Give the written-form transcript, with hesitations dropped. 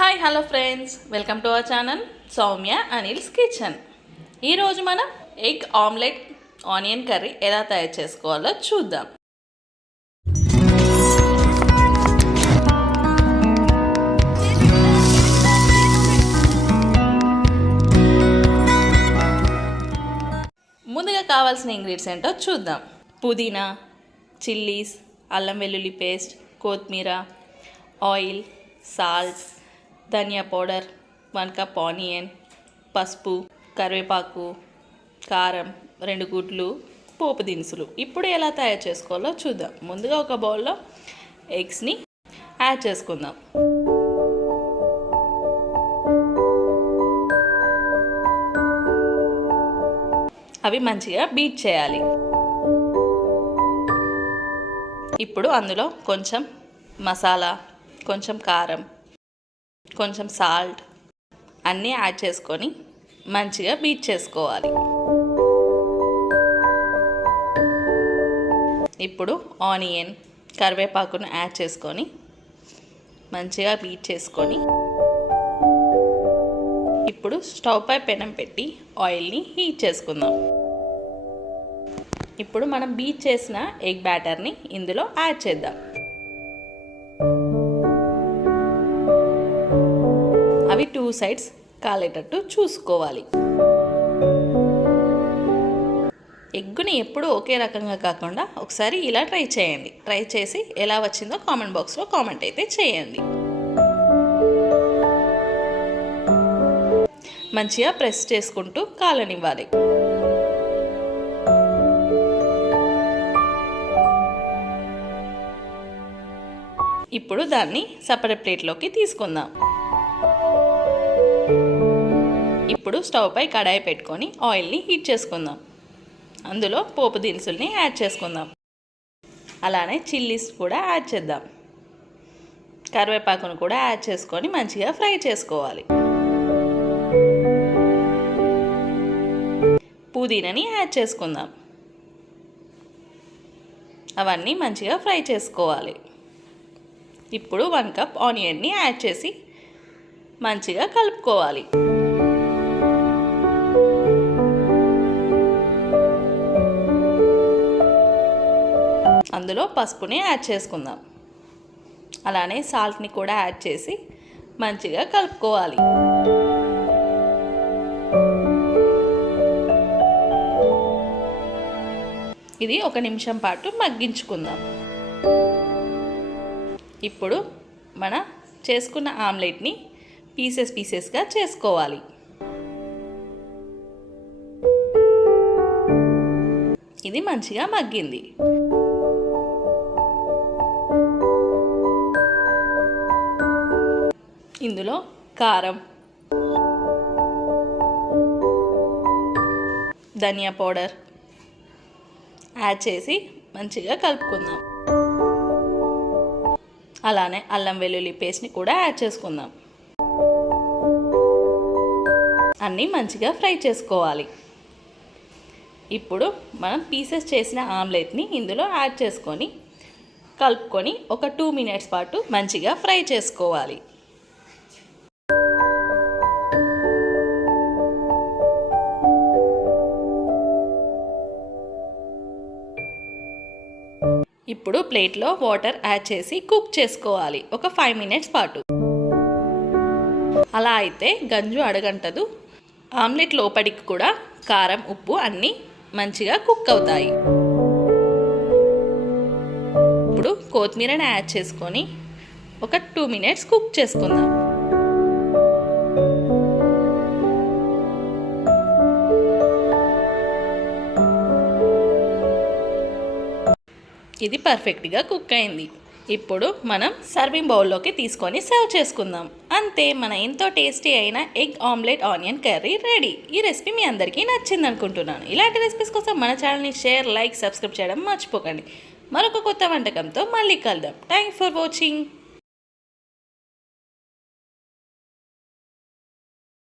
Hi hello friends, welcome to our channel Soumya Anil's kitchen. ఈరోజు మనం egg omelette onion curry ఎలా తయారు చేసుకోవాలో చూద్దాం. ముందుగా కావాల్సిన ఇంగ్రీడియంట్స్ ఏంటో చూద్దాం. పుదీనా, చిల్లీస్, అల్లం వెల్లుల్లి పేస్ట్, కొత్తిమీర, ఆయిల్, సాల్ట్, ధనియా పౌడర్, 1 కప్ ఆనియన్, పసుపు, కరివేపాకు, కారం, 2 గుడ్లు, పోపు దినుసులు. ఇప్పుడు ఎలా తయారు చేసుకోవాలో చూద్దాం. ముందుగా ఒక బౌల్లో ఎగ్స్ని యాడ్ చేసుకుందాం. అవి మంచిగా బీట్ చేయాలి. ఇప్పుడు అందులో కొంచెం మసాలా, కొంచెం కారం, కొంచెం సాల్ట్ అన్నీ యాడ్ చేసుకొని మంచిగా బీట్ చేసుకోవాలి. ఇప్పుడు ఆనియన్, కరివేపాకును యాడ్ చేసుకొని మంచిగా బీట్ చేసుకొని ఇప్పుడు స్టవ్ పై పెనం పెట్టి ఆయిల్ని హీట్ చేసుకుందాం. ఇప్పుడు మనం బీట్ చేసిన ఎగ్ బ్యాటర్ని ఇందులో యాడ్ చేద్దాం. అవి 2 సైడ్స్ కాలేటట్టు చూసుకోవాలి. ఎగ్గుని ఎప్పుడు ఒకే రకంగా కాకుండా ఒకసారి ఇలా ట్రై చేయండి. ట్రై చేసి ఎలా వచ్చిందో కామెంట్ బాక్స్లో కామెంట్ అయితే చేయండి. మంచిగా ప్రెస్ చేసుకుంటూ కాలనివ్వాలి. ఇప్పుడు దాన్ని సపరేట్ ప్లేట్లోకి తీసుకుందాం. ఇప్పుడు స్టవ్ పై కడాయి పెట్టుకొని ఆయిల్ని హీట్ చేసుకుందాం. అందులో పోపు దినుసుల్ని యాడ్ చేసుకుందాం. అలానే చిల్లీస్ కూడా యాడ్ చేద్దాం. కరివేపాకును కూడా యాడ్ చేసుకొని మంచిగా ఫ్రై చేసుకోవాలి. పుదీనాని యాడ్ చేసుకుందాం. అవన్నీ మంచిగా ఫ్రై చేసుకోవాలి. ఇప్పుడు 1 కప్ ఆనియన్ని యాడ్ చేసి మంచిగా కలుపుకోవాలి. అందులో పసుపుని యాడ్ చేసుకుందాం. అలానే సాల్ట్ని కూడా యాడ్ చేసి మంచిగా కలుపుకోవాలి. ఇది 1 నిమిషం పాటు మగ్గించుకుందాం. ఇప్పుడు మన చేసుకున్న ఆమ్లెట్ని పీసెస్గా చేసుకోవాలి. ఇది మంచిగా మగ్గింది. ఇందులో కారం, ధనియా పౌడర్ యాడ్ చేసి మంచిగా కలుపుకుందాం. అలానే అల్లం వెల్లుల్లి పేస్ట్ని కూడా యాడ్ చేసుకుందాం. అన్నీ మంచిగా ఫ్రై చేసుకోవాలి. ఇప్పుడు మనం పీసెస్ చేసిన ఆమ్లెట్ని ఇందులో యాడ్ చేసుకొని కలుపుకొని ఒక 2 మినిట్స్ పాటు మంచిగా ఫ్రై చేసుకోవాలి. ఇప్పుడు ప్లేట్లో వాటర్ యాడ్ చేసి కుక్ చేసుకోవాలి ఒక 5 మినిట్స్ పాటు. అలా అయితే గంజు అడగంటదు. ఆమ్లెట్ లోపలికి కూడా కారం, ఉప్పు అన్నీ మంచిగా కుక్ అవుతాయి. ఇప్పుడు కొత్తిమీరని యాడ్ చేసుకొని ఒక 2 మినిట్స్ కుక్ చేసుకుందాం. ఇది పర్ఫెక్ట్గా కుక్ అయింది. ఇప్పుడు మనం సర్వింగ్ బౌల్లోకి తీసుకొని సర్వ్ చేసుకుందాం. అంతే, మన ఎంతో టేస్టీ అయిన egg omelette onion curry ready. ఈ రెసిపీ మీ అందరికీ నచ్చింది అనుకుంటున్నాను. ఇలాంటి రెసిపీస్ కోసం మన ఛానల్ని షేర్, లైక్, సబ్స్క్రైబ్ చేయడం మర్చిపోకండి. మరొక కొత్త వంటకంతో మళ్ళీ కలుద్దాం. Thanks for watching.